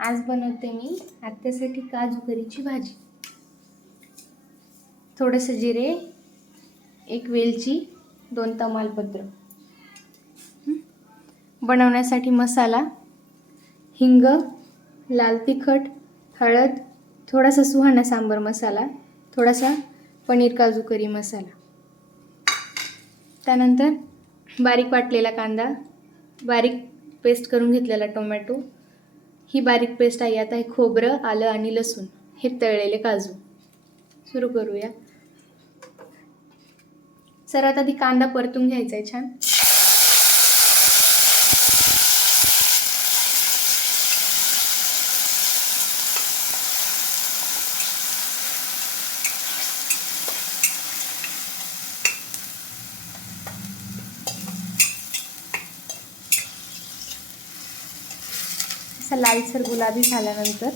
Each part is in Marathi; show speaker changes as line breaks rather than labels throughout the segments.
आज बनवते मी आत्यासाठी काजू करीची भाजी. थोडंसं जिरे एक वेलची दोन तमालपत्र. बनवण्यासाठी मसाला हिंग लाल तिखट हळद थोडासा सुहाणा सांबर मसाला थोडासा पनीर काजू करी मसाला. त्यानंतर बारीक वाटलेला कांदा बारीक पेस्ट करून घेतलेला टोमॅटो ही बारीक पेस्ट आहे आता हे खोबरं आलं आणि लसूण हे तळलेले काजू. सुरू करूया. सर आता आधी कांदा परतून घ्यायचा आहे छान. असा लालसर गुलाबी झाल्यानंतर.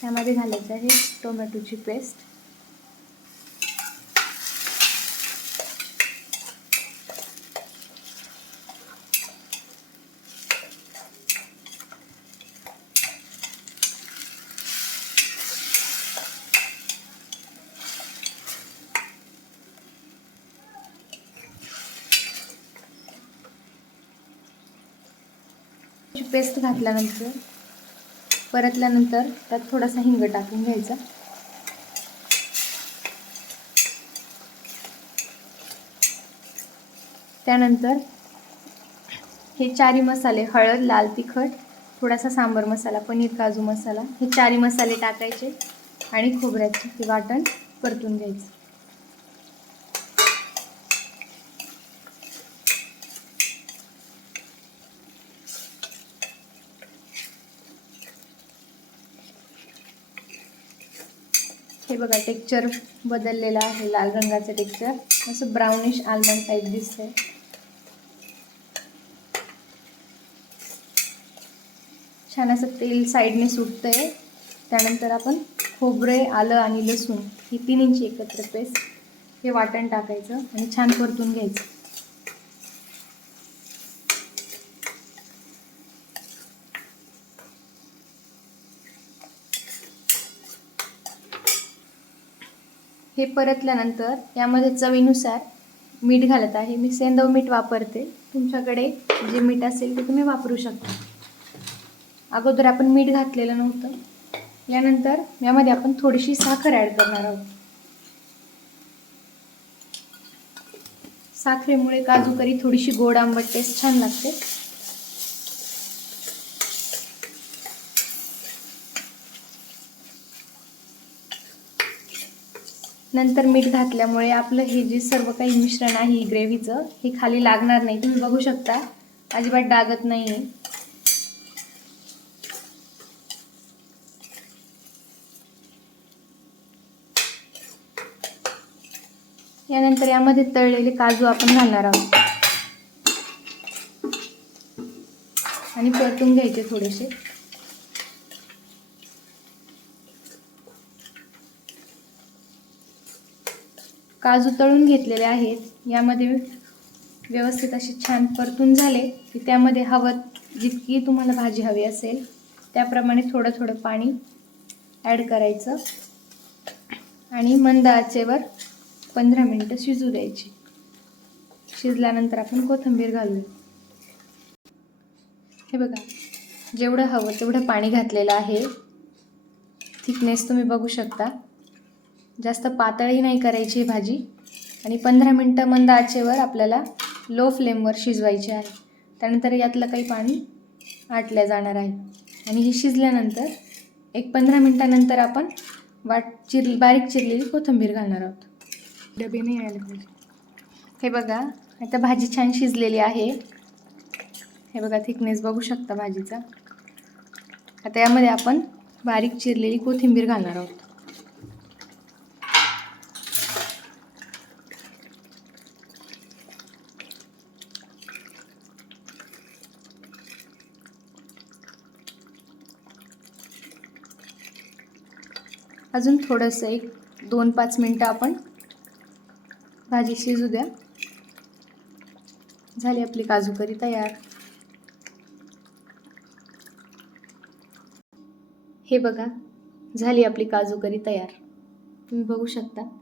त्यामध्ये घालायचं आहे टोमॅटोची पेस्ट. पेस्ट घातल्यानंतर परतल्यानंतर त्यात थोडासा हिंग टाकून घ्यायचा. त्यानंतर हे चारी मसाले हळद लाल तिखट थोडासा सांबर मसाला पनीर काजू मसाला हे चारी मसाले टाकायचे आणि खोबऱ्याचे हे वाटण परतून घ्यायचं. हे बघा टेक्चर बदललेलं आहे लाल रंगाचं टेक्चर असं ब्राउनिश आलमंड टाईप दिसतंय. छान असं तेल साईडने सुटतंय. त्यानंतर आपण खोबरे आलं आणि लसूण ही तीन इंची एकत्र पेस्ट हे वाटण टाकायचं आणि छान परतून घ्यायचं. हे परतल्यानंतर यामध्ये चवीनुसार मीठ घालत आहे. मी सेंदव मीठ वापरते. तुमच्याकडे जे मीठ असेल ते तुम्ही वापरू शकता. अगोदर आपण मीठ घातलेलं नव्हतं. यानंतर यामध्ये आपण थोडीशी साखर ॲड करणार आहोत. साखरेमुळे काजू करी थोडीशी गोड आंबट टेस्ट छान लागते. नंतर मीठ घातल्यामुळे आपलं हे जे सर्व काही मिश्रण आहे ग्रेव्हीचं हे खाली लागणार नाही. तुम्ही बघू शकता. अजिबात डागत नाही आहे यानंतर यामध्ये तळलेले काजू आपण घालणार आहोत. आणि परतून घ्यायचे थोडेसे. काजू तळून घेतलेले आहेत. यामध्ये व्यवस्थित असे छान परतून झाले की त्यामध्ये हवं जितकी तुम्हाला भाजी हवी असेल त्याप्रमाणे थोडं थोडं पाणी ॲड करायचं. आणि मंद आचेवर पंधरा मिनटं शिजू द्यायची. शिजल्यानंतर आपण कोथिंबीर घालू हे बघा जेवढं हवं तेवढं पाणी घातलेलं आहे. थिकनेस तुम्ही बघू शकता. जास्त पातळही नाही करायची भाजी. आणि पंधरा मिनटं मंद आचेवर आपल्याला लो फ्लेमवर शिजवायची आहे. त्यानंतर यातलं काही पाणी आटल्या जाणार आहे. आणि ही शिजल्यानंतर एक पंधरा मिनटानंतर आपण वाट चिर बारीक चिरलेली कोथिंबीर घालणार आहोत. डबे नाही यायला पाहिजे. हे बघा आता भाजी छान शिजलेली आहे. हे बघा थिकनेस बघू शकता भाजीचा. आता यामध्ये आपण बारीक चिरलेली कोथिंबीर घालणार आहोत. अजून थोडंसं एक दोन पाच मिनटं आपण भाजी शिजू द्या झाली आपली काजू करी तयार. हे बघा झाली आपली काजू करी तयार. तुम्ही बघू शकता.